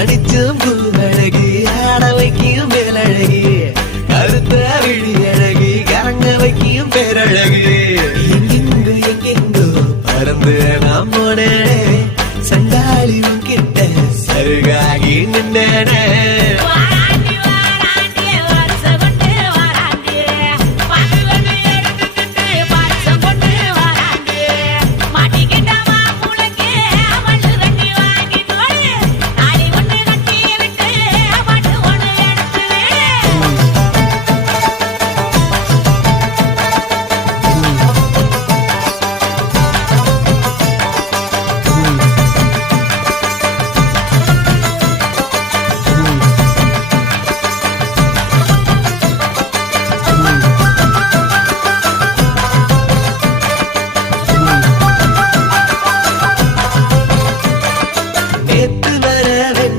அடிச்சும் பூவழகு ஆட வைக்கும் மேலழகு கருத்த விழி அழகு கரங்க வைக்கும் பேரழகு எங்கெங்கோ பறந்து நாம் போனே சண்டாளி கிட்ட சருகாகி நின்றே